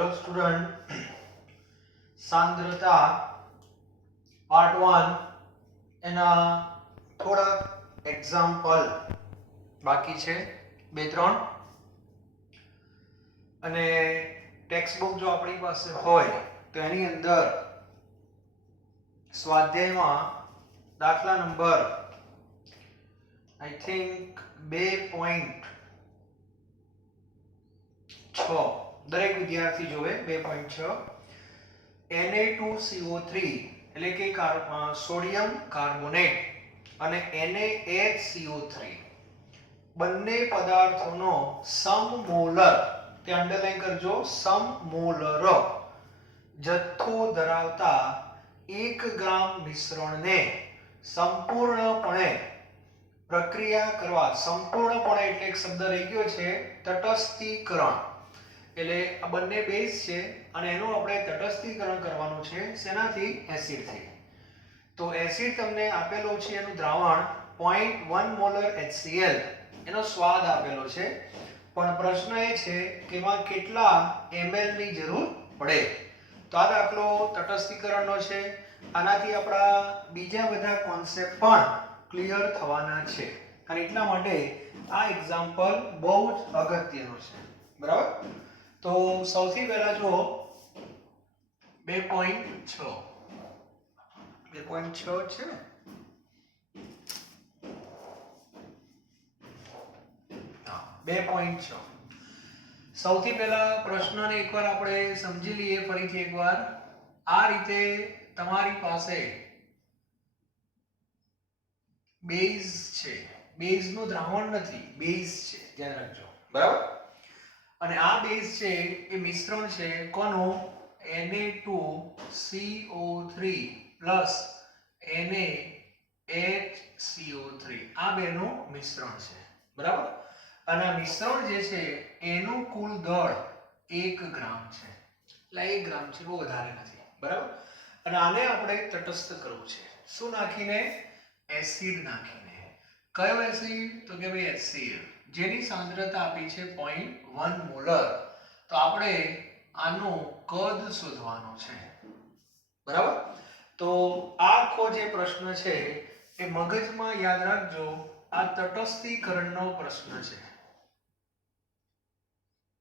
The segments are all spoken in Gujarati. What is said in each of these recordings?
हेलो स्टूडेंट, सांद्रता पार्ट 1 એના થોડા એક્ઝામ્પલ બાકી છે, બે ત્રણ. અને ટેક્સ્ટ બુક જો આપણી પાસે હોય તો એની અંદર સ્વાધ્યાયમાં દાખલા નંબર આઈ થિંક 2.6 દરેક વિદ્યાર્થી જોવે. 2.6 Na2CO3 એટલે કે સોડિયમ કાર્બોનેટ અને NaHCO3 બંને પદાર્થોનો સમમોલર, તે અંડરલાઈન કરજો, સમમોલર જથ્થો ધરાવતા 1 ગ્રામ મિશ્રણને સંપૂર્ણપણે પ્રક્રિયા કરવા, સંપૂર્ણપણે એટલે એક શબ્દ રહી ગયો છે તટસ્થીકરણ, એટલે આ બંને બેઝ છે અને એનું આપણે તટસ્થીકરણ કરવાનું છે. શેનાથી? એસિડથી. તો એસિડ તમને આપેલો છે, એનું દ્રાવણ 0.1 મોલર HCl, એનો સ્વાદ આપેલો છે, પણ પ્રશ્ન એ છે કે એમાં કેટલા ml ની જરૂર પડે. તો આ દાખલો તટસ્થીકરણનો છે. આનાથી આપણા બીજા બધા કોન્સેપ્ટ પણ ક્લિયર થવાના છે અને એટલા માટે આ એક્ઝામ્પલ બહુ જ અગત્યનો છે. બરાબર? તો સૌથી પહેલા જો 2.6 છે ને, હા 2.6. સૌથી પહેલા પ્રશ્નને એકવાર આપણે સમજી લઈએ ફરીથી એકવાર. આ રીતે તમારી પાસે બેઝ છે, બેઝનું દ્રાવણ નથી, બેઝ છે, ધ્યાન રાખજો. બરાબર? અને આ બેઝ છે એ મિશ્રણ છે કોનું? Na2CO3 પ્લસ NaHCO3, આ બેનું મિશ્રણ છે. બરાબર? અને આ મિશ્રણ જે છે એનું કુલ દળ 1 ગ્રામ છે, એટલે 1 ગ્રામ છે, બહુ વધારે નથી. બરાબર? અને આને આપણે તટસ્થ કરવું છે. શું નાખીને? એસિડ નાખીને. કયો એસિડ? તો કે ભાઈ HCl, જેની સાંદ્રતા આપી છે 0.1 મોલર. તો આપણે આનું કદ શોધવાનું છે. બરાબર? તો આ આખો જે પ્રશ્ન છે એ મગજમાં યાદ રાખજો, આ તટસ્થીકરણનો પ્રશ્ન છે.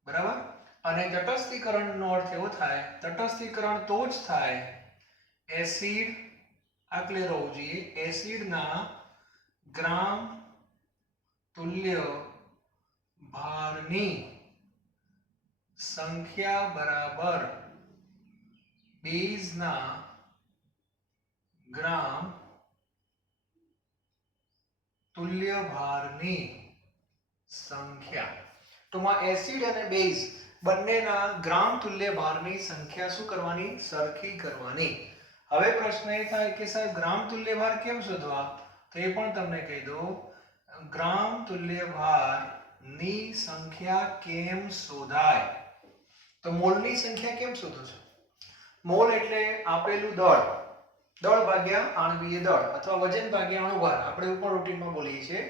બરાબર? અને તટસ્થીકરણનો અર્થ એવો થાય, તટસ્થીકરણ તો જ થાય એસિડ, આ ક્લિયર હોવું જોઈએ, એસિડના ગ્રામ તુલ્ય ભારની સંખ્યા બરાબર બેઝના ગ્રામ તુલ્ય ભારની સંખ્યા. ટૂંકમાં એસિડ અને બેઝ બંનેના ગ્રામ તુલ્ય ભારની સંખ્યા શું કરવાની? સરખી કરવાની. હવે પ્રશ્ન એ થાય કે સાહેબ ગ્રામ તુલ્ય ભાર કેમ શોધવા? તો એ પણ તમને કહી દઉં. ગ્રામ તુલ્ય ભારની સંખ્યા કેમ શોધાય? તો મોલની સંખ્યા કેમ શોધો છો? મોલ એટલે આપેલું દળ, દળ ભાગ્યા આણ્વીય દળ અથવા વજન ભાગ્યા અણુભાર, આપણે ઉપર રૂટીનમાં બોલીએ છીએ.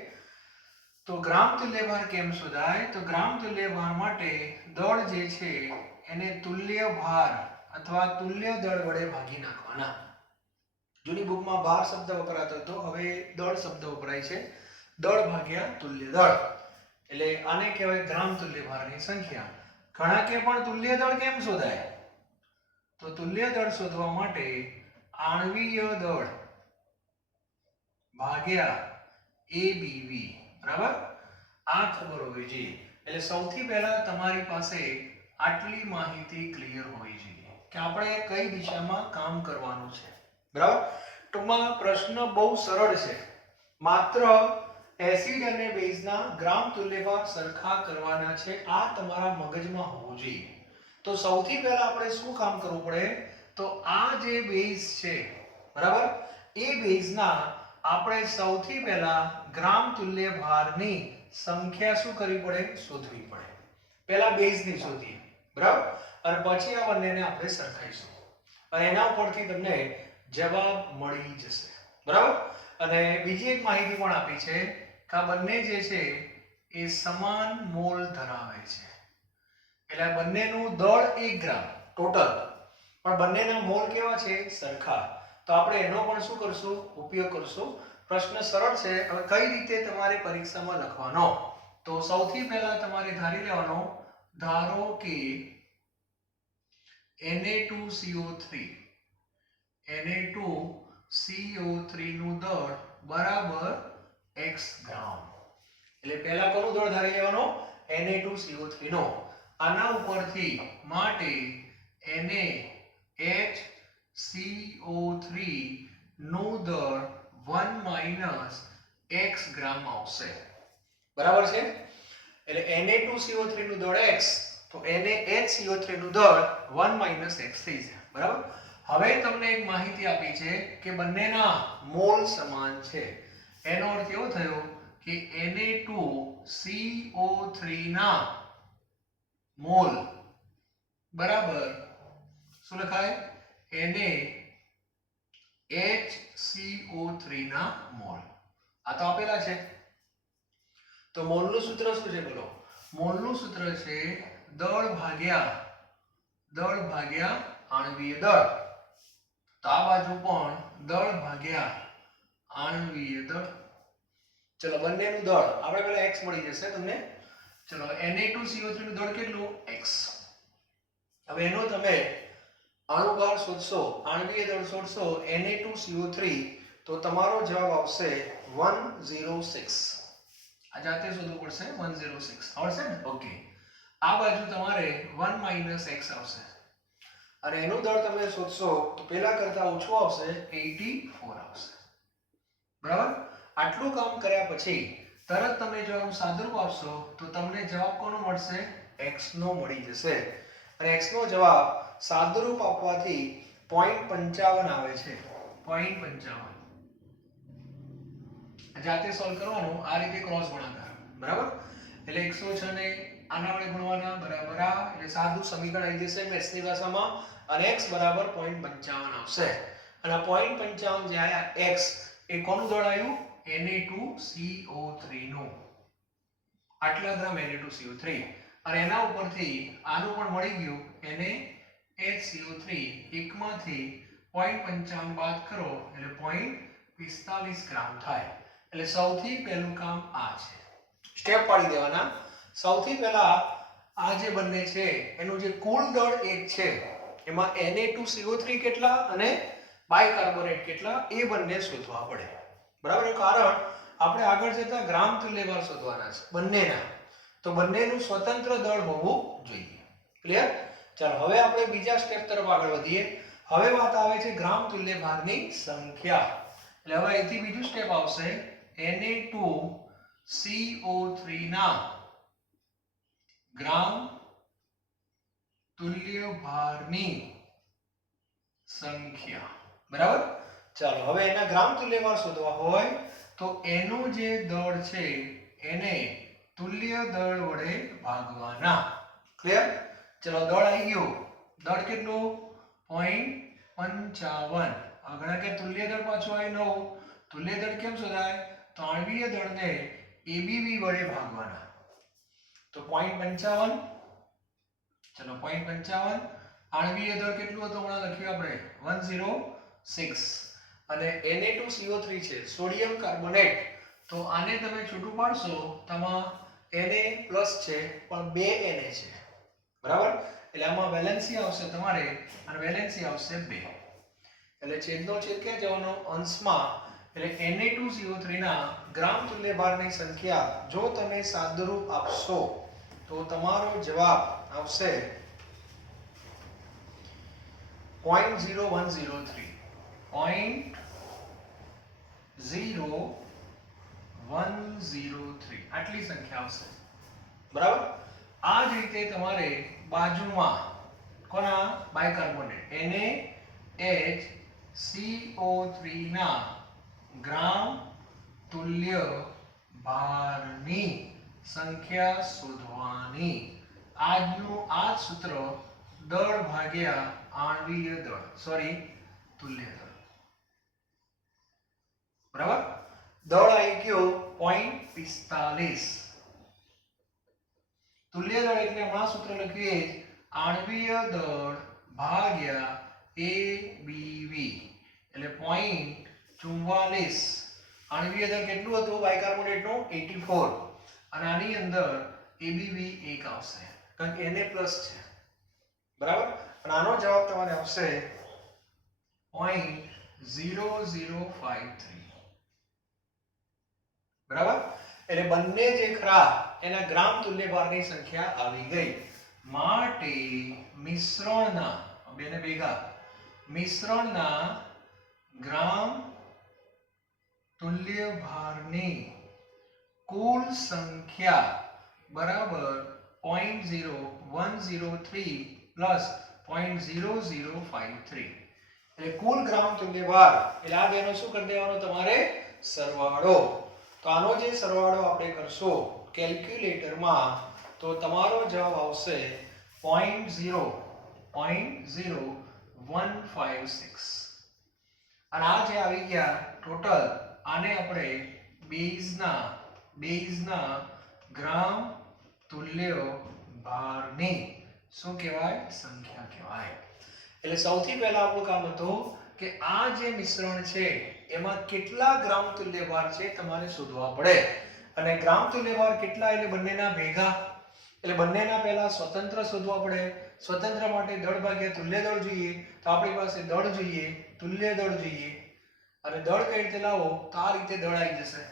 તો ગ્રામ તુલ્ય ભાર કેમ શોધાય? તો ગ્રામ તુલ્ય ભાર માટે દળ જે છે એને તુલ્ય ભાર અથવા તુલ્ય દળ વડે ભાગી નાખવાના. જૂની બુકમાં ભાર શબ્દ વપરાતો હતો, હવે દળ શબ્દ વપરાય છે. દળ ભાગ્યા તુલ્ય દળ, એટલે આને કહેવાય ગ્રામ તુલ્ય ભારની સંખ્યા. ઘણા કે પણ તુલ્ય દળ કેમ શોધાય? તો તુલ્ય દળ શોધવા માટે આણ્વીય દળ ભાગ્યા ABV. બરાબર? આ ખબર હોવી જોઈએ. એટલે સૌથી પહેલા તમારી પાસે આટલી માહિતી ક્લિયર હોવી જોઈએ કે આપણે કઈ દિશામાં કામ કરવાનું છે. બરાબર? ટૂંકમાં પ્રશ્ન બહુ સરળ છે, માત્ર એસિડ અને બેઝના ગ્રામ તુલ્યભાર સરખા કરવાના છે. આ તમારા મગજમાં હોવું જોઈએ. તો સૌથી પહેલા આપણે શું કામ કરવું પડે? તો આ જે બેઝ છે, બરાબર, એ બેઝના આપણે સૌથી પહેલા ગ્રામ તુલ્ય ભારની સંખ્યા શું કરવી પડે? શોધવી પડે. પહેલા બેઝની શોધીએ. બરાબર? અને પછી આ બંનેને આપણે સરખાઈશું અને એના ઉપરથી તમને જવાબ મળી જશે. બરાબર? અને બીજી એક માહિતી પણ આપી છે કે આ બંને જે છે એ સમાન મોલ ધરાવે છે. એટલે આ બંનેનું દળ 1 ગ્રામ ટોટલ, પણ બંનેના મોલ કેવા છે? સરખા. તો આપણે એનો પણ શું કરશું? ઉપયોગ કરશું. પ્રશ્ન સરળ છે. હવે કઈ રીતે તમારે પરીક્ષામાં લખવાનો? તો સૌથી પહેલા તમારે ધારી લેવાનો, ધારો કે Na2CO3 નું દળ બરાબર x ગ્રામ. એટલે પહેલા કોનું દળ ધારી લેવાનો? Na2CO3 નો. આના ઉપરથી માટે NaHCO3 નું દળ 1 - x ગ્રામ આવશે. બરાબર છે? એટલે Na2CO3 નું દળ x, તો NaHCO3 નું દળ 1 - x થઈ જાય. બરાબર? હવે તમને એક માહિતી આપી છે કે બંનેના મોલ સમાન છે. એનો અર્થ એવો થયો કે Na2CO3 ના મોલ બરાબર શું લખાય? NaHCO3 ના મોલ. આ તો આપેલા છે. તો મોલનું સૂત્ર શું છે બોલો? મોલનું સૂત્ર છે દળ ભાગ્યા આણ્વીય દળ. તો આ બાજુ પણ દળ ભાગ્યા આણ્વીય દળ. ચલો બંનેનું દળ આપણે પહેલા x મળી જશે તમને. ચલો Na2CO3 નું દળ કેટલું? x. હવે એનો તમે અણુભાર શોધશો, આણ્વીય દળ શોધશો Na2CO3, તો તમારો જવાબ આવશે 106. આ જાતે શોધવું પડશે. 106 આવશે ને? ઓકે. આ બાજુ તમારે 1 - x આવશે. અને એનું દળ તમે શોધશો તો પેલા કરતા ઓછું આવશે, 84 આવશે. બરાબર? આટલું કામ કર્યા પછી તરત તમે જો આનું સાદુરૂપ આપશો તો તમને જવાબ કોનો મળશે? x નો મળી જશે. અને x નો જવાબ સાદુરૂપ આપવાથી 0.55 આવે છે. 0.55. જાતે સોલ્વ કરવાનું. આ રીતે ક્રોસ ગુણાકાર. બરાબર? એટલે 106 ને આના વડે ગુણવાના બરાબર આ, એટલે સાદું સમીકરણ આવી જશે મેથ્સની ભાષામાં. અને x બરાબર 0.55 આવશે. અને આ 0.55 જે આયા x, એ કોનું દળ આવ્યું? Na2CO3 નું. આટલા ગ્રામ Na2CO3. અને એના ઉપરથી આનું પણ મળી ગયું NaHCO3. એકમાંથી 0.55 બાદ કરો એટલે 0.45 ગ્રામ થાય. એટલે સૌથી પહેલું કામ આ છે. સ્ટેપ પાડી દેવાના. સૌથી પહેલા આ જે બંને છે એનું જે કુલ દળ 1 છે, એમાં Na2CO3 કેટલા અને બાયકાર્બોનેટ કેટલા, એ બંને શોધવા પડે. બરાબર? કારણ આપણે આગળ જતા ગ્રામ તુલ્યભાર શોધવાના છે બંનેના. તો બંનેનું સ્વતંત્ર દળ હોવું જોઈએ. ક્લિયર? ચાલો હવે આપણે બીજા સ્ટેપ તરફ આગળ વધીએ. હવે વાત આવે છે ગ્રામ તુલ્યભારની સંખ્યા. એટલે હવે અહીંથી બીજું સ્ટેપ આવશે, Na2CO3 ના ગ્રામ તુલ્યભારની સંખ્યા. બરાબર? ચાલો હવે એના ગ્રામ તુલ્યભાર શોધવા હોય તો એનું જે દળ છે એને તુલ્ય દળ વડે ભાગવાના. ક્લિયર? ચલો દળ આવી ગયું. દળ કેટલું? 0.55. આગળ કે તુલ્ય દળ પાછું આવી 9. તુલ્ય દળ કેમ શોધાય? તો આણ્વીય દળને ABV વડે ભાગવાના. તો 0.55. ચલો 0.55. આણ્વીય દળ કેટલું હતું હમણાં લખ્યું આપણે? 106. અને Na2CO3 છે સોડિયમ કાર્બોનેટ. તો આને તમે છૂટું પાડશો તમા Na+ છે પણ 2 Na છે. બરાબર? એટલે આમાં વેલેન્સી આવશે તમારે અને વેલેન્સી આવશે 2. એટલે છેદનો છેદ ક્યાં જવાનો? અંશમાં. એટલે Na2CO3 ના ગ્રામ તુલ્યભારની સંખ્યા જો તમે સાદુરૂપ આપશો તો તમારો જવાબ આવશે 0.0103. 0.0103 આટલી સંખ્યા આવશે. બરાબર? આ જ રીતે તમારે બાજુમાં કોના? બાયકાર્બોનેટ NaHCO3 ના ગ્રામ તુલ્ય ભારની સંખ્યા શોધવાની. આજનું આ સૂત્ર દળ ભાગ્યા આણ્વીય દળ, સોરી તુલ્ય દળ. બરાબર? દળ આવી ગયો 0.45. તુલ્ય દળ એટલે હમણાં સૂત્ર લખીએ આણ્વીય દળ ભાગ્યા ABV એટલે 0.44. આણ્વીય દળ કેટલું હતું બાયકાર્બોનેટનું 84 અને આની અંદર ABV 1 આવશે કારણ કે Na પ્લસ છે બરાબર અને આનો જવાબ તમારે આવશે 0.0053 બરાબર એટલે બંને જે ખરા એના ગ્રામ તુલ્ય ભારની સંખ્યા આવી ગઈ માટે મિશ્રણના બેને ભેગા મિશ્રણના ગ્રામ તુલ્ય ભારની કુલ સંખ્યા બરાબર 0.0103 પ્લસ 0.0053 એટલે કુલ ગ્રામ તુલ્ય ભાર એટલે આ બેનો શું કરી દેવાનો તમારે સરવાળો તો આનો જે સરવાળો આપણે કરશો કેલ્ક્યુલેટરમાં તો તમારો જવાબ આવશે 0.0156 અને આ જે આવી ગયા ટોટલ આને આપણે બેઝના ગ્રામ તુલ્ય ભારની શું કહેવાય સંખ્યા કહેવાય એટલે સૌથી પહેલા આપણું કામ હતું કે આ જે મિશ્રણ છે એમાં કેટલા ગ્રામ તુલ્ય ભાર છે તમારે શોધવા પડે અને ગ્રામ તુલ્ય ભાર કેટલા એટલે બંનેના ભેગા એટલે બંનેના પહેલા સ્વતંત્ર શોધવા પડે સ્વતંત્ર માટે દળ ભાગ્યા તુલ્ય દળ જોઈએ તો આપણી પાસે દળ જોઈએ તુલ્ય દળ જોઈએ અને દળ કઈ રીતે લાવો તો આ રીતે દળ આવી જશે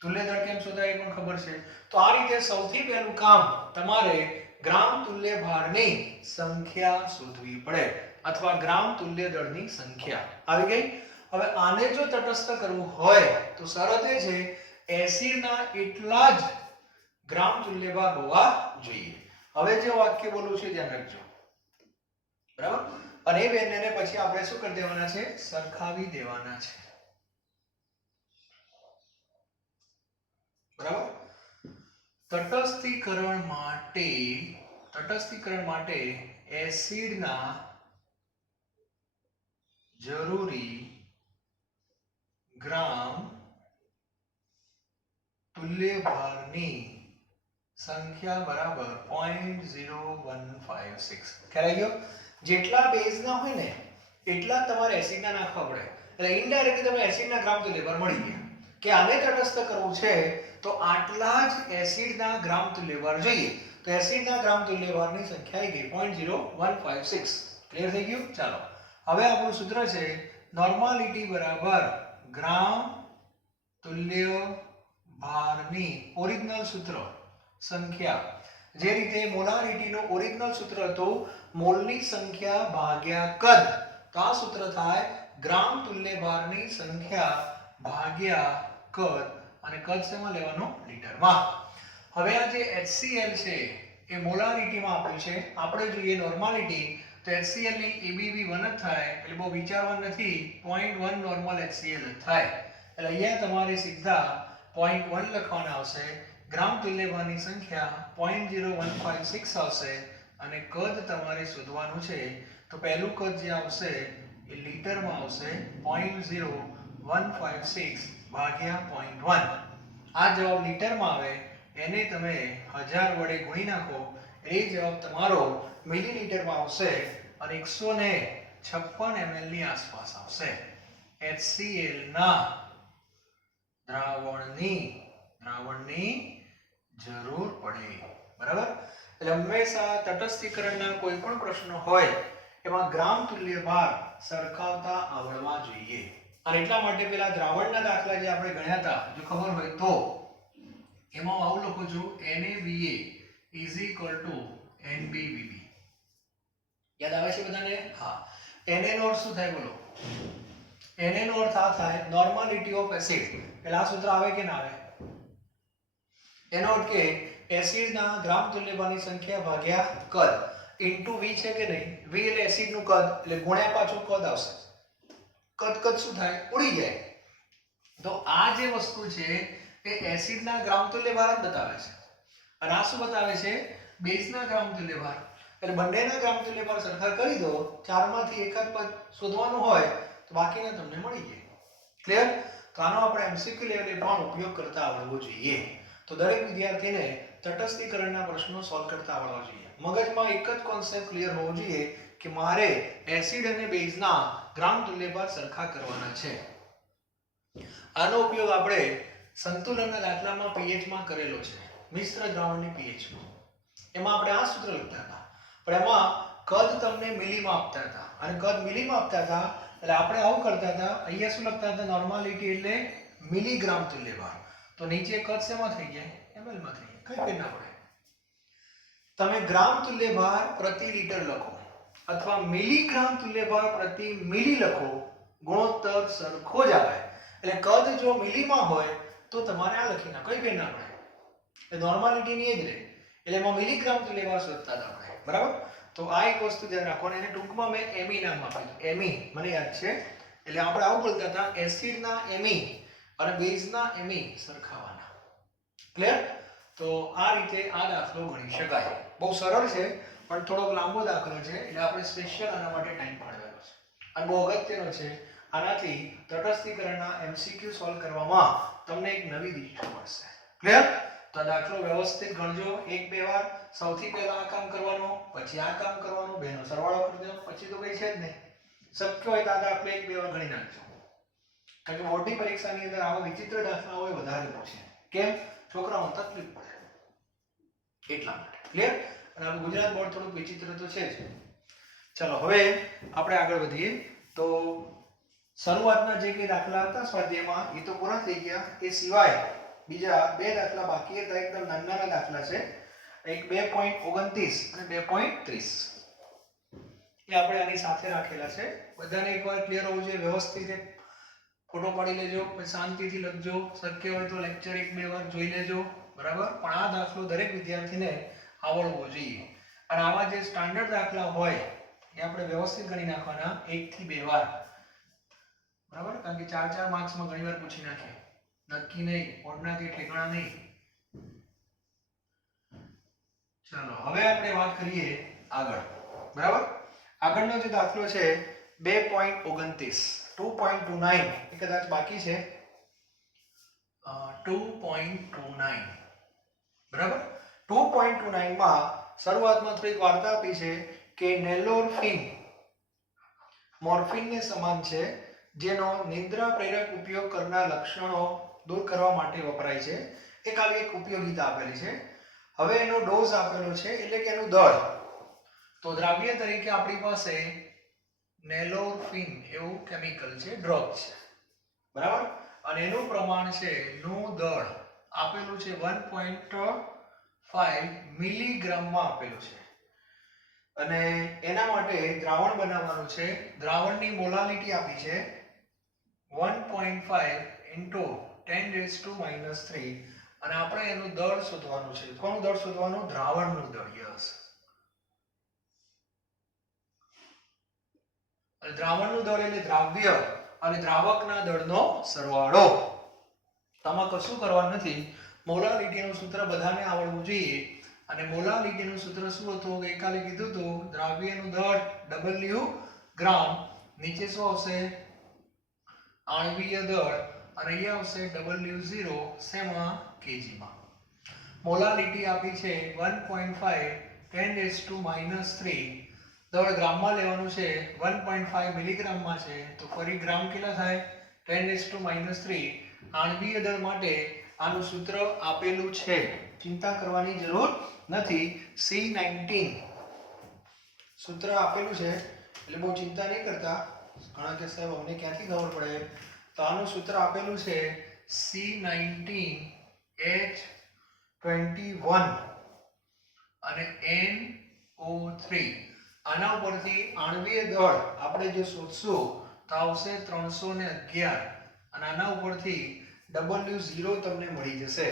તુલ્ય દળ કેમ શોધાય એ પણ ખબર છે તો આ રીતે સૌથી પહેલું કામ તમારે ગ્રામ તુલ્ય ભારની સંખ્યા શોધવી પડે અથવા ગ્રામ તુલ્ય દળની સંખ્યા આવી ગઈ હવે આને જો તટસ્થ કરવું હોય તો શરત એ છે એસિડના એટલા જ ગ્રામ તુલ્ય ભાર હોવા જોઈએ હવે જે વાક્ય બોલું છું ધ્યાન રાખજો બરાબર અને એ બંનેને પછી આપણે શું કરી દેવાના છે સરખાવી દેવાના છે બરાબર તટસ્થીકરણ માટે એસિડના જરૂરી ગ્રામ તુલ્ય ભારની સંખ્યા બરાબર 0.0156 ખ્યાલ આવી ગયો જેટલા બેઝના હોય ને એટલા તમારે એસિડના નાખવા પડે એટલે ઇનડાયરેક્ટલી તમને એસિડના ગ્રામ તુલ્ય ભાર મળી ગયા કે આને તટસ્થ કરવું છે તો આટલા જ એસિડના ગ્રામ તુલ્ય ભાર જોઈએ તો એસિડના ગ્રામ તુલ્ય ભારની સંખ્યા આવી ગઈ 0.0156 ક્લિયર થઈ ગયું ચાલો હવે આપણું સૂત્ર છે નોર્માલિટી બરાબર ગ્રામ તુલ્ય ભારની ઓરિજિનલ સૂત્ર સંખ્યા જે રીતે મોલારિટીનું ઓરિજિનલ સૂત્ર હતું મોલની સંખ્યા ભાગ્યા કદ તો આ સૂત્ર થાય ગ્રામ તુલ્ય ભારની સંખ્યા ભાગ્યા કદ અને કદ શેમાં લેવાનો લીટરમાં હવે આ જે HCl છે એ મોલારિટીમાં આપ્યું છે આપણે જોઈએ નોર્માલિટી તો HCl ની ABV 1 જ થાય એટલે બહુ વિચારવાનું નથી 0.1 નોર્મલ HCl થાય એટલે અહીંયા તમારે સીધા 0.1 લખવાના આવશે ગ્રામ તુલ્ય ભારની સંખ્યા 0.0156 આવશે અને કદ તમારે શોધવાનું છે તો પહેલું કદ જે આવશે એ લીટરમાં આવશે 0.0156 ભાગ્યા 0.1 આ જવાબ લીટરમાં આવે એને તમે 1000 વડે ગુણી નાખો એ જવાબ તમારો મિલીલીટરમાં આવશે અને 156 ml ની આસપાસ આવશે HCl ના દ્રાવણની જરૂર પડે બરાબર એટલે હંમેશા તટસ્થીકરણના કોઈ પણ પ્રશ્ન હોય એમાં ગ્રામ તુલ્ય ભાર સરખાવતા આવડવા જોઈએ અને એટલા માટે પેલા દ્રાવણના દાખલા જે આપણે ગણ્યા હતા જો ખબર હોય તો એમાં આવું લખું છું NaVa NbVb યાદ આવે છે બધાને હા Na નો અર્થ શું થાય બોલો Na નો અર્થ આ થાય નોર્માલિટી ઓફ એસિડ એટલે આ સૂત્ર આવે કે ના આવે એનો અર્થ કે એસિડના ગ્રામ તુલ્ય ભારની સંખ્યા ભાગ્યા કદ ઇન્ટુ V છે કે નહીં V એટલે એસિડનું કદ એટલે ગુણ્યા પાછું કદ આવશે કદ શું થાય ઉડી જાય તો આ જે વસ્તુ છે એ એસિડના ગ્રામ તુલ્ય ભાર જ બતાવે છે અને આ શું બતાવે છે બેઝના ગ્રામ તુલ્ય ભાર એટલે બંનેના ગ્રામ તુલ્ય ભાર સરખા કરી દો ચારમાંથી એક જ પદ શોધવાનું હોય તો બાકીના તમને મળી જાય ક્લિયર તો આનો આપણે MCQ લેવલે પણ ઉપયોગ કરતા આવડવો જોઈએ તો દરેક વિદ્યાર્થીને તટસ્થીકરણના પ્રશ્નો સોલ્વ કરતા આવડવા જોઈએ. મગજમાં એક જ કોન્સેપ્ટ ક્લિયર હોવો જોઈએ કે મારે એસિડ અને બેઝના ગ્રામ તુલ્યભાર સરખા કરવાના છે. આનો ઉપયોગ આપણે સંતુલનના દાખલામાં pH માં કરેલો છે. મિશ્ર દ્રાવણની pH માં. એમાં આપણે આ સૂત્ર લખતા હતા. પણ એમાં કદ તમને મિલીમાં આપતા હતા અને કદ મિલીમાં આપતા હતા એટલે આપણે આવું કરતા હતા. અહીંયા શું લખતા હતા? નોર્માલિટી એટલે મિલીગ્રામ તુલ્યભાર. તો નીચે કદ શેમાં થઈ ગયા? ml માં થઈ ગયા. કઈ ના પડે. તમે ગ્રામ તુલ્યભાર પ્રતિ લિટર લખો અથવા મિલીગ્રામ તુલ્યભાર પ્રતિ મિલી લખો, ગુણોત્તર સરખો જ આવે. એટલે કદ જો મિલીમાં હોય તો તમારે આ લખી નાખો, કઈ ફેર ના પડે. એ નોર્માલિટી ની જ રહે. એટલે એમાં મિલીગ્રામ તુલ્યભાર શોધતા હતા આપણે, બરાબર? તો આ એક વસ્તુ ધ્યાન રાખો. અને એને ટૂંકમાં મેં Me નામ આપ્યું. Me મને યાદ છે. એટલે આપણે આવું બોલતા હતા, એસિડના Me અને બેઝના Me સરખાવાના. ક્લિયર? તો આ રીતે આ દાખલો ગણી શકાય. બહુ સરળ છે પણ થોડોક લાંબો દાખલો છે એટલે આપણે સ્પેશિયલ આના માટે ટાઈમ ફાળવેલો છે. અને બહુ અગત્યનો છે. આનાથી તટસ્થીકરણના MCQ સોલ્વ કરવામાં તમને એક નવી દિશા મળશે. ક્લિયર? તો આ દાખલો વ્યવસ્થિત ગણજો એક બે વાર. સૌથી પહેલા આ કામ કરવાનું, પછી આ કામ કરવાનું, બેનો સરવાળો કરી દેવાનો, પછી તો કઈ છે જ નહીં. શક્ય હોય તો આ દાખલો એક બે વાર ગણી નાખજો. કારણ કે બોર્ડની પરીક્ષાની અંદર આવા વિચિત્ર દાખલા હોય વધારે પૂછે. કેમ? છોકરાઓને તકલીફ પડે એટલા માટે. ક્લિયર? અને આપણું ગુજરાત બોર્ડ થોડુંક વિચિત્ર તો છે જ. ચલો હવે આપણે આગળ વધીએ. તો શરૂઆતના જે કઈ દાખલા હતા સ્વાધ્યાયમાં એ તો પૂરા થઈ ગયા. એ સિવાય બીજા બે દાખલા બાકી હતા. એકદમ નાના નાના દાખલા છે. એક 2.29 અને 2.30 એ આપણે આની સાથે રાખેલા છે. બધાને એકવાર ક્લિયર હોવું જોઈએ. વ્યવસ્થિત ફોટો પાડી લેજો, પછી શાંતિથી લખજો. શક્ય હોય તો લેક્ચર એક બે વાર જોઈ લેજો, બરાબર? પણ આ દાખલો દરેક વિદ્યાર્થીને આવડવો જોઈએ. અને આવા જે સ્ટાન્ડર્ડ દાખલા હોય એ આપણે વ્યવસ્થિત ગણી નાખવાના 1 થી 2 વાર, બરાબર? કારણ કે 4 માર્ક્સમાં ઘણી વાર પૂછી નાખે. નક્કી નહીં, બોર્ડના કે ઠેકાણા નહીં. ચલો હવે આપણે વાત કરીએ આગળ, બરાબર? આગળનો જે દાખલો છે 2.29 2.29 એ કદાચ બાકી છે. 2.29 બરાબર. 2.29 માં શરૂઆતમાં થોડીક વાર્તા આપી છે કે નેલોરફિન મોર્ફિનને સમાન છે, જેનો નિદ્રા પ્રેરક ઉપયોગ કરનાર લક્ષણો દૂર કરવા માટે વપરાય છે. એ ખાલી એક ઉપયોગિતા આપેલી છે. હવે એનો ડોઝ આપેલો છે એટલે કે એનું દળ. તો દ્રાવ્ય તરીકે આપણી પાસે નેલોરફિન એવું કેમિકલ છે, ડ્રગ છે, બરાબર? અને એનું પ્રમાણ છે, નું દળ આપેલું છે 1.5 મિલીગ્રામમાં આપેલું છે. અને એના માટે દ્રાવણ બનાવવાનું છે. દ્રાવણની મોલાલિટી આપી છે 1.5 * 10⁻³ અને આપણે એનું દળ શોધવાનું છે. કોનું દળ શોધવાનું? દ્રાવણનું દળ. યસ. દ્રાવણનું દળ એટલે દ્રાવ્ય અને દ્રાવકના દળનો સરવાળો. આમાં કશું કરવાનું નથી. મોલાલિટીનું સૂત્ર બધાને આવડવું જોઈએ. અને મોલાલિટીનું સૂત્ર શું હતું? ગઈકાલે કીધું હતું. દ્રાવ્યનું દળ W ગ્રામ, નીચે શું આવશે? આણ્વીય દળ, અને અહીંયા આવશે W0 શેમાં? kgમાં. મોલાલિટી આપી છે 1.5 10⁻³ દળ ગ્રામમાં લેવાનું છે. 1.5 મિલીગ્રામમાં છે તો ફરી ગ્રામ કેટલા થાય? 10⁻³ આણ્વીય દળ માટે આનું સૂત્ર આપેલું છે. ચિંતા કરવાની જરૂર નથી. C19 સૂત્ર આપેલું છે એટલે બહુ ચિંતા નહીં કરતા. ઘણા કે સાહેબ અમને ક્યાંથી ખબર પડે? તો આનું સૂત્ર આપેલું છે C19H21 અને NO3. આના ઉપરથી આણ્વીય દળ આપણે જે શોધશું તો આવશે 311 અને આના ઉપરથી W0 તમને મળી જશે.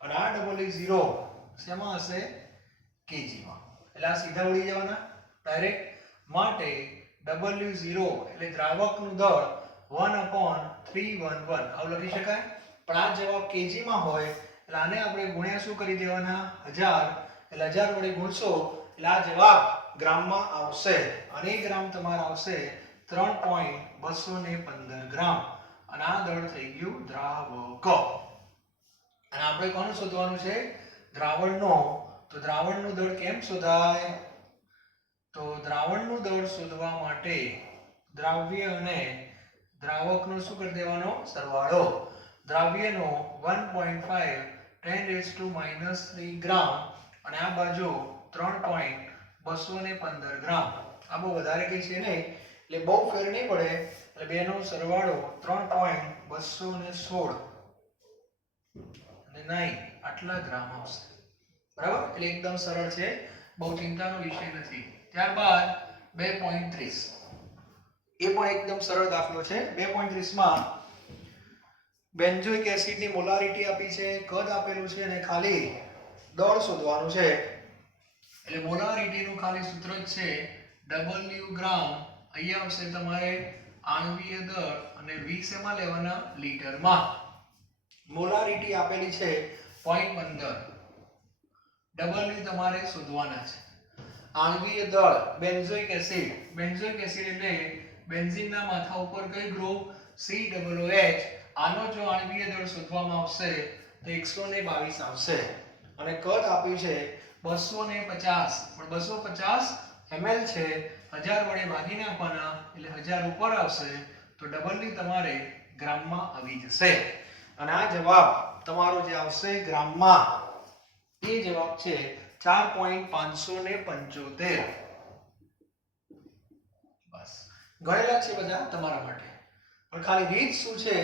અને આ W0 શેમાં હશે? kgમાં. એટલે આ સીધા ઉડી જવાના ડાયરેક્ટ. માટે W0 એટલે દ્રાવકનું દળ 1/311 આવું લખી શકાય. પણ આ જવાબ kgમાં હોય એટલે આને આપણે ગુણ્યા શું કરી દેવાના? 1000. એટલે 1000 વડે ગુણશો એટલે આ જવાબ ગ્રામમાં આવશે. અને ગ્રામ તમારે આવશે 3.215 ગ્રામ. અને આ દળ થઈ ગયું દ્રાવક. અને આપણે કોનું શોધવાનું છે? દ્રાવણનો, તો દ્રાવણનું દળ કેમ શોધાય? તો દ્રાવણનું દળ શોધવા માટે દ્રાવ્ય અને દ્રાવકનો શું કરી દેવાનો? સરવાળો. દ્રાવ્યનો 1.5 10⁻³ ગ્રામ અને આ બાજુ 3.215 ગ્રામ. આ બહુ વધારે કઈ છે નહીં, એટલે બહુ ફેર નહીં પડે, એટલે બેનો સરવાળો 3.216 અને 9 આટલા ગ્રામ આવશે. બરાબર? એટલે એકદમ સરળ છે, બહુ ચિંતાનો વિષય નથી. ત્યારબાદ 2.30, એ પણ એકદમ સરળ દાખલો છે. 2.30 માં બેન્ઝોઇક એસિડની મોલારિટી આપી છે, કદ આપેલું છે અને ખાલી દળ શોધવાનું છે. એટલે મોલારિટીનું ખાલી સૂત્ર જ છે W ગ્રામ. અહીંયા આવશે તમારે આણ્વીય દળ અને v શેમાં લેવાના? લીટરમાં. મોલારિટી આપેલી છે 0.15. W તમારે શોધવાના છે. આણ્વીય દળ બેન્ઝોઇક એસિડ, બેન્ઝોઇક એસિડ એટલે બેન્ઝીનના માથા ઉપર કઈ ગ્રુપ? COOH. આનો જો આણ્વીય દળ શોધવામાં આવશે તો 122 આવશે અને કદ આપ્યું છે 250, પણ 250 ml છે, 1000 વડે ભાગી નાખવાના એટલે 1000 ઉપર આવશે, તો W તમારે ગ્રામમાં આવી જશે અને આ જવાબ તમારો જે આવશે ગ્રામમાં, એ જવાબ છે 4.575. બસ ગણેલા છે બધા તમારા માટે, પણ ખાલી રીત શું છે,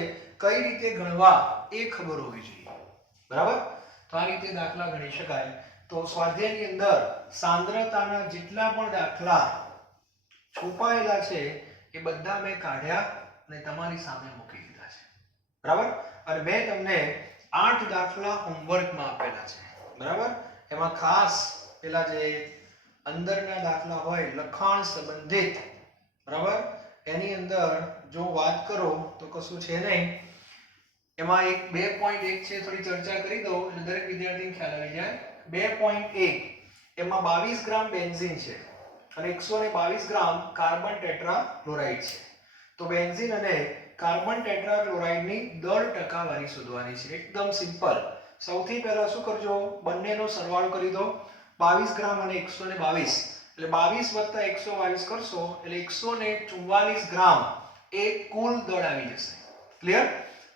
કઈ રીતે ગણવા એ ખબર હોવી જોઈએ. બરાબર? તો આ રીતે દાખલા ગણી શકાય. તો સ્વાધ્યાયની અંદર સાંદ્રતાના જેટલા પણ દાખલા છુપાયેલા છે એ બધા મેં કાઢ્યા અને તમારી સામે મૂકી દીધા છે. બરાબર? અને મેં તમને 8 દાખલા હોમવર્કમાં આપેલા છે. બરાબર? એમાં ખાસ પેલા જે અંદરના દાખલા હોય લખાણ સંબંધિત, બરાબર, એની અંદર જો વાત કરો તો કશું છે નહીં. એમાં એક 2.1 છે, થોડી ચર્ચા કરી દો એટલે દરેક વિદ્યાર્થીને ખ્યાલ આવી જાય. 2.1 એમાં 22 ગ્રામ બેન્ઝીન છે અને 122 ગ્રામ કાર્બન ટેટ્રાક્લોરાઇડ છે. તો બેન્ઝીન અને કાર્બન ટેટ્રાક્લોરાઇડની દળ ટકાવારી શોધવાની છે. એકદમ સિમ્પલ. સૌથી પહેલા શું કરજો? બંનેનો સરવાળો કરી દો. 22 ગ્રામ અને 122 એટલે 22 + 122 કરશો એટલે 144 ગ્રામ એ કુલ દળ આવી જશે. ક્લિયર?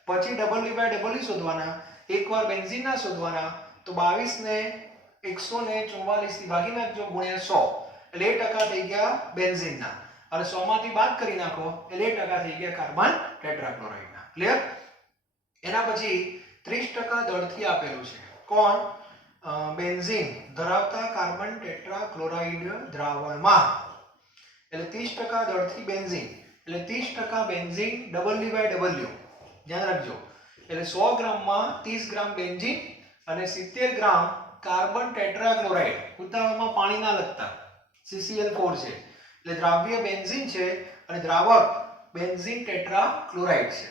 પછી W/W શોધવાના. એકવાર બેન્ઝીનના શોધવાના, તો 22 ને 144 થી ભાગી નાખજો ગુણ્યા 100 એટલે 1% થઈ ગયા બેન્ઝીનના અને 100 માંથી બાદ કરી નાખો એટલે 1% થઈ ગયા કાર્બન ટેટ્રાક્લોરાઇડના. ક્લિયર? એના પછી 30% દળથી આપેલું છે. કોણ? બેન્ઝીન ધરાવતા કાર્બન ટેટ્રાક્લોરાઇડ દ્રાવણમાં, એટલે 30% દળથી બેન્ઝીન એટલે 30% બેન્ઝીન W/W. ધ્યાન રાખજો. એટલે 100 ગ્રામમાં 30 ગ્રામ બેન્ઝીન અને 70 ગ્રામ કાર્બન ટેટ્રાક્લોરાઇડ. ઉતાવળમાં પાણી ના લખતા, CCl4 છે એટલે દ્રાવ્ય બેન્ઝીન છે અને દ્રાવક બેન્ઝીન ટેટ્રાક્લોરાઇડ છે.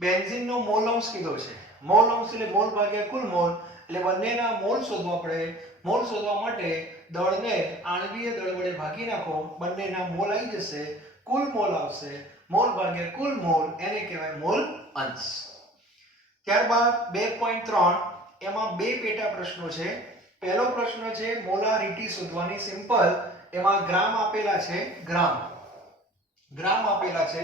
બેન્ઝીનનો મોલ અંશ કીધો છે. મોલ અંશ એટલે મોલ ભાગ્યા કુલ મોલ, એટલે બંનેના મોલ શોધવા પડે. મોલ શોધવા માટે દળને આણ્વીય દળ વડે ભાગી નાખો, બંનેના મોલ આવી જશે, કુલ મોલ આવશે. મોલ ભાગ્યા કુલ મોલ, એને કહેવાય મોલ અંશ. ત્યારબાદ 2.3 એમાં બે પેટા પ્રશ્નો છે. પહેલો પ્રશ્ન છે મોલારિટી શોધવાની, સિમ્પલ. એમાં ગ્રામ આપેલા છે, ગ્રામ આપેલા છે,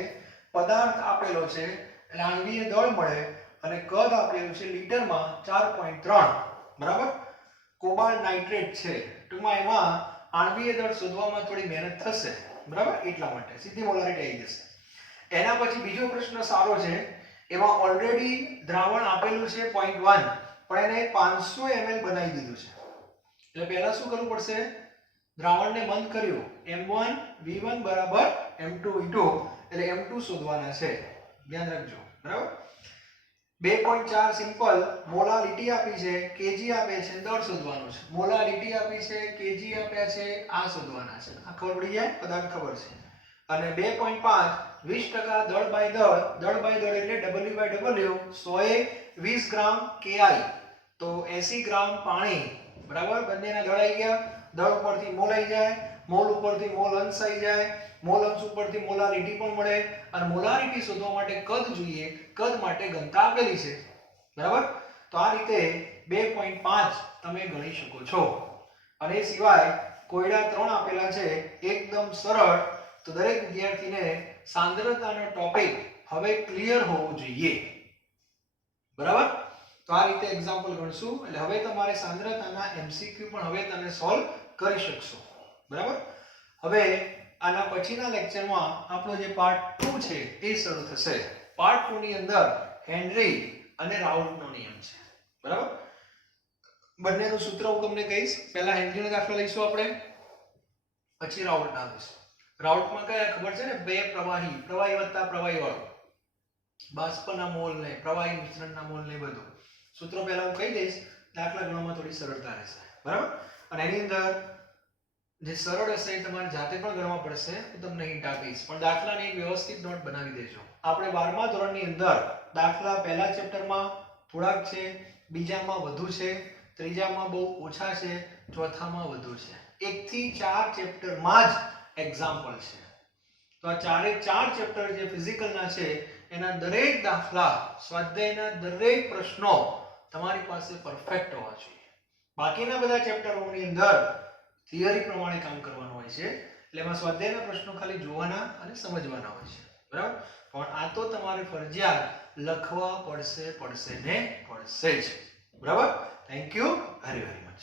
પદાર્થ આપેલો છે એટલે આણ્વીય દળ મળે અને કદ આપેલું છે લીટરમાં 4.3. બરાબર? કોબાલ્ટ નાઇટ્રેટ છે. ટૂંકમાં એમાં આણ્વીય દળ શોધવામાં થોડી મહેનત થશે. બરાબર? એટલા માટે સીધી મોલારિટી આવી જશે. એના પછી બીજો પ્રશ્ન સારો છે. એમાં ઓલરેડી દ્રાવણ આપેલું છે 0.1, પણ એને 500 ml બનાવી દીધું છે. એટલે પહેલા શું કરવું પડશે? દ્રાવણને બંધ કર્યું, M1 V1 = M2 V2 એટલે M2 શોધવાના છે. ધ્યાન રાખજો. બરાબર? 2.4 સિમ્પલ. મોલારિટી આપી છે, kg આપે છે, દળ શોધવાનું છે. મોલારિટી આપી છે, kg આપ્યા છે, આ શોધવાના છે. આ ખબર પડી જાય, પદાર્થ ખબર છે. અને 2.5 20% દળ બાય દળ એટલે W/W. 100 એ 20 ગ્રામ Ki, તો 80 ગ્રામ પાણી. બરાબર? બંનેના દળ આવી ગયા. દળ ઉપરથી મોલ આવી જાય, મોલ ઉપરથી મોલ અંશ આવી જાય, મોલ અંશ ઉપરથી મોલારિટી પણ મળે અને મોલારિટી શોધવા માટે કદ જોઈએ. કદ માટે ઘનતા આપેલી છે. બરાબર? તો આ રીતે 2.5 તમે ગણી શકો છો. અને એ સિવાય કોયડા 3 આપેલા છે એકદમ સરળ. તો દરેક વિદ્યાર્થીને સાંદ્રતાનો ટોપિક હવે ક્લિયર હોવું જોઈએ. બરાબર? તો આ રીતે એક્ઝામ્પલ ગણશું એટલે હવે તમારે સાંદ્રતાના એમસીક્યુ પણ હવે તમે સોલ્વ કરી શકશો. બરાબર? હવે આના પછીના લેક્ચરમાં આપણો જે પાર્ટ 2 છે એ શરૂ થશે. પાર્ટ 2 ની અંદર હેનરી અને રાઉલ્ટનો નિયમ છે. બરાબર? બંનેનું સૂત્ર હું તમને કહીશ. પહેલા હેનરીનો દાખલો લઈશું આપણે, પછી રાઉલ્ટના લઈશું. રાઉલ્ટમાં કયા ખબર છે ને, બે પ્રવાહી વત્તા પ્રવાહી વાળો, બાષ્પના મોલ ને પ્રવાહી મિશ્રણના મોલ ને બધું સૂત્ર પહેલા હું કહી દઈશ, દાખલા ગણવામાં થોડી સરળતા રહેશે. બરાબર? અને એની અંદર જે સરળ હશે એ તમારે જાતે પણ ગણવા પડશે. હું તમને હિન્ટ આપીશ, પણ દાખલાની એક વ્યવસ્થિત નોટ બનાવી દેજો. આપણે 12મા ધોરણની અંદર દાખલા પહેલા ચેપ્ટરમાં થોડાક છે, બીજામાં વધુ છે, ત્રીજામાં બહુ ઓછા છે, ચોથામાં વધુ છે. 1 થી 4 ચેપ્ટરમાં જ એક્ઝામ્પલ છે. તો આ ચારે ચાર ચેપ્ટર જે ફિઝિકલના છે એના દરેક દાખલા, સ્વાધ્યાયના દરેક પ્રશ્નો તમારી પાસે પરફેક્ટ હોવા જોઈએ. બાકીના બધા ચેપ્ટરોની અંદર થિયરી પ્રમાણે કામ કરવાનું હોય છે, એટલે એમાં સ્વાધ્યાયના પ્રશ્નો ખાલી જોવાના અને સમજવાના હોય છે. બરાબર? પણ આ તો તમારે ફરજિયાત લખવા પડશે જ. બરાબર? Thank you very very much.